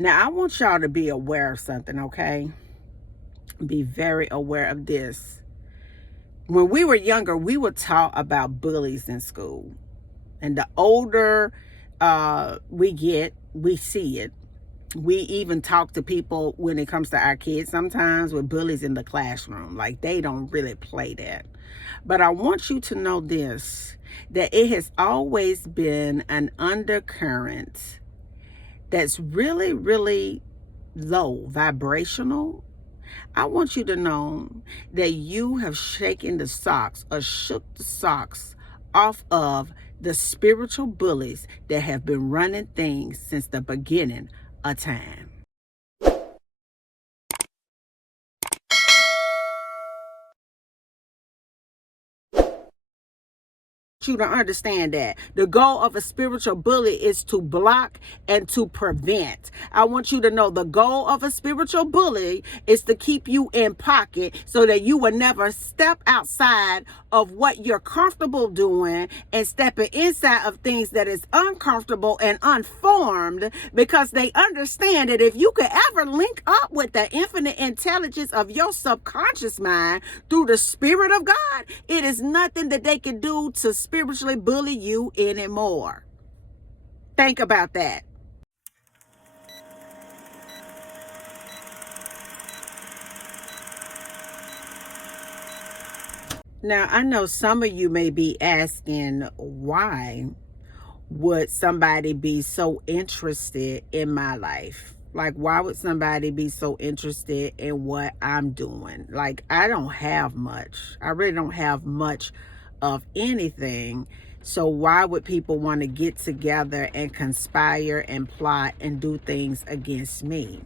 Now, I want y'all to be aware of something, okay? Be very aware of this. When we were younger, we were taught about bullies in school. And the older we get, we see it. We even talk to people when it comes to our kids sometimes with bullies in the classroom. Like, they don't really play that. But I want you to know this, that it has always been an undercurrent that's really, really low vibrational. I want you to know that you have shaken the socks or shook the socks off of the spiritual bullies that have been running things since the beginning of time. You to understand that the goal of a spiritual bully is to block and to prevent. I want you to know the goal of a spiritual bully is to keep you in pocket so that you will never step outside of what you're comfortable doing and stepping inside of things that is uncomfortable and unformed, because they understand that if you could ever link up with the infinite intelligence of your subconscious mind through the Spirit of God, it is nothing that they can do to spiritually bully you anymore. Think about that. Now, I know some of you may be asking, why would somebody be so interested in my life? Like, why would somebody be so interested in what I'm doing? Like, I don't have much. I really don't have much of anything. So why would people want to get together and conspire and plot and do things against me?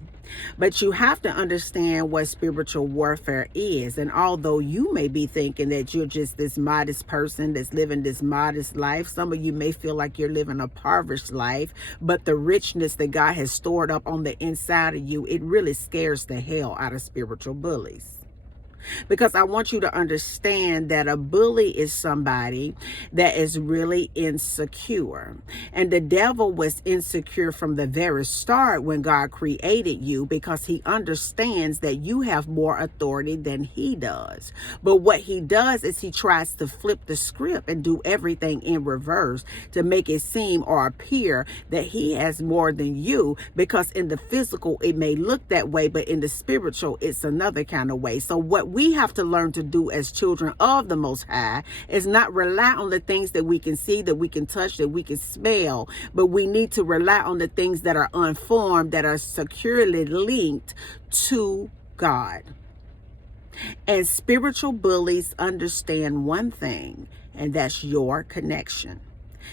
But you have to understand what spiritual warfare is. And although you may be thinking that you're just this modest person that's living this modest life, some of you may feel like you're living a impoverished life, but the richness that God has stored up on the inside of you, it really scares the hell out of spiritual bullies. Because I want you to understand that a bully is somebody that is really insecure. And the devil was insecure from the very start when God created you, because he understands that you have more authority than he does. But what he does is he tries to flip the script and do everything in reverse to make it seem or appear that he has more than you, because in the physical it may look that way, but in the spiritual it's another kind of way. So what we have to learn to do as children of the Most High is not rely on the things that we can see, that we can touch, that we can smell, but we need to rely on the things that are unformed, that are securely linked to God. And spiritual bullies understand one thing, and that's your connection.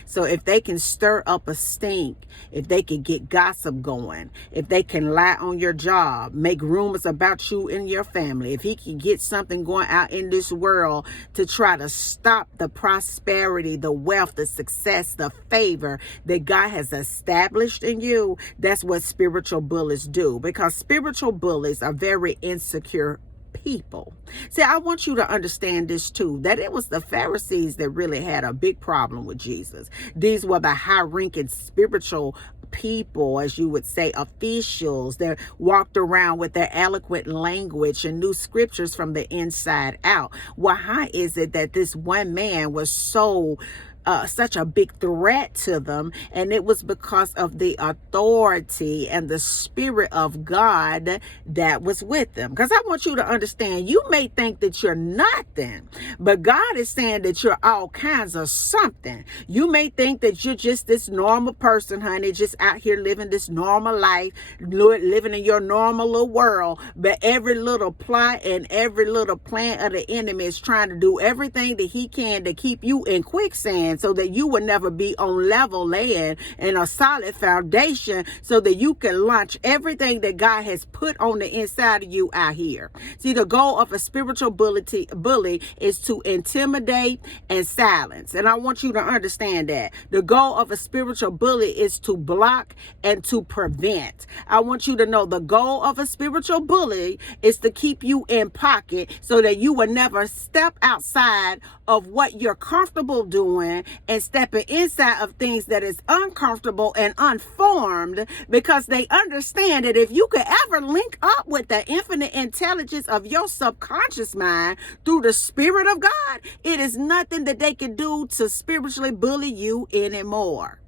So if they can stir up a stink, if they can get gossip going, if they can lie on your job, make rumors about you and your family, if he can get something going out in this world to try to stop the prosperity, the wealth, the success, the favor that God has established in you, that's what spiritual bullies do. Because spiritual bullies are very insecure people. See, I want you to understand this too, that it was the Pharisees that really had a big problem with Jesus. These were the high-ranking spiritual people, as you would say, officials that walked around with their eloquent language and knew scriptures from the inside out. Well, how is it that this one man was such a big threat to them? And it was because of the authority and the Spirit of God that was with them. Because I want you to understand, you may think that you're nothing, but God is saying that you're all kinds of something. You may think that you're just this normal person, honey, just out here living this normal life, living in your normal little world, but every little plot and every little plan of the enemy is trying to do everything that he can to keep you in quicksand, so that you will never be on level land and a solid foundation, so that you can launch everything that God has put on the inside of you out here. See, the goal of a spiritual bully is to intimidate and silence. And I want you to understand that. The goal of a spiritual bully is to block and to prevent. I want you to know the goal of a spiritual bully is to keep you in pocket so that you will never step outside of what you're comfortable doing and stepping inside of things that is uncomfortable and unformed, because they understand that if you could ever link up with the infinite intelligence of your subconscious mind through the Spirit of God, it is nothing that they can do to spiritually bully you anymore.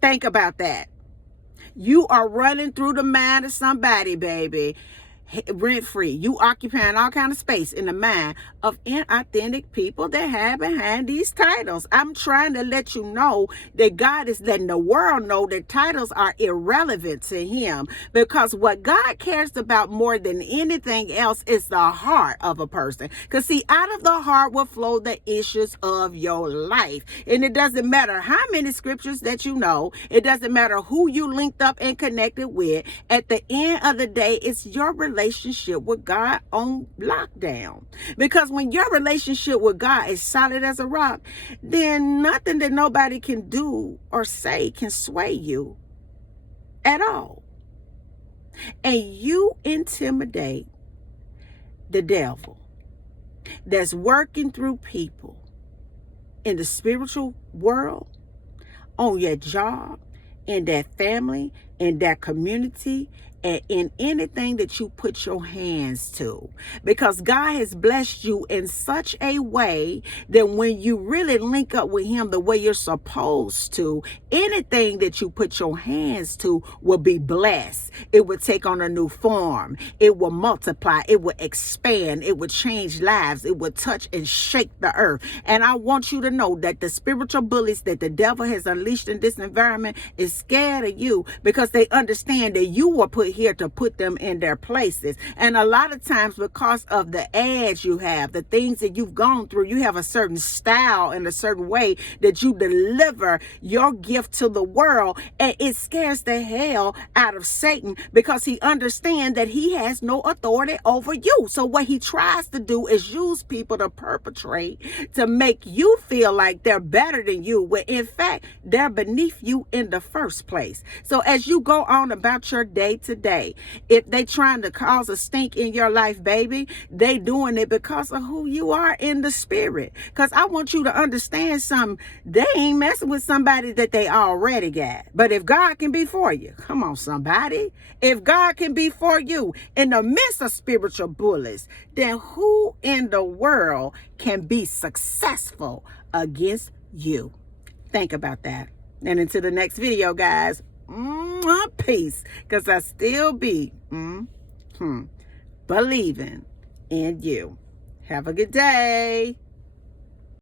Think about that. You are running through the mind of somebody, baby, rent free. You occupying all kind of space in the mind of inauthentic people that have behind these titles. I'm trying to let you know that God is letting the world know that titles are irrelevant to him, because what God cares about more than anything else is the heart of a person. Because see, out of the heart will flow the issues of your life. And it doesn't matter how many scriptures that you know. It doesn't matter who you linked up and connected with. At the end of the day, it's your relationship with God on lockdown. Because when your relationship with God is solid as a rock, then nothing that nobody can do or say can sway you at all. And you intimidate the devil that's working through people in the spiritual world, on your job, in that family, in that community, and in anything that you put your hands to. Because God has blessed you in such a way that when you really link up with him the way you're supposed to, anything that you put your hands to will be blessed. It will take on a new form. It will multiply. It will expand. It will change lives. It will touch and shake the earth. And I want you to know that the spiritual bullies that the devil has unleashed in this environment is scared of you, because they understand that you were put here to put them in their places. And a lot of times, because of the edge you have, the things that you've gone through, you have a certain style and a certain way that you deliver your gift to the world, and it scares the hell out of Satan, because he understands that he has no authority over you. So what he tries to do is use people to perpetrate, to make you feel like they're better than you, when in fact they're beneath you in the first place. So as you go on about your day to day, if they trying to cause a stink in your life, baby, they doing it because of who you are in the spirit. Because I want you to understand something. They ain't messing with somebody that they already got. But if God can be for you, come on somebody, if God can be for you in the midst of spiritual bullies, then who in the world can be successful against you? Think about that. And until the next video, guys, peace, because I still be believing in you. Have a good day.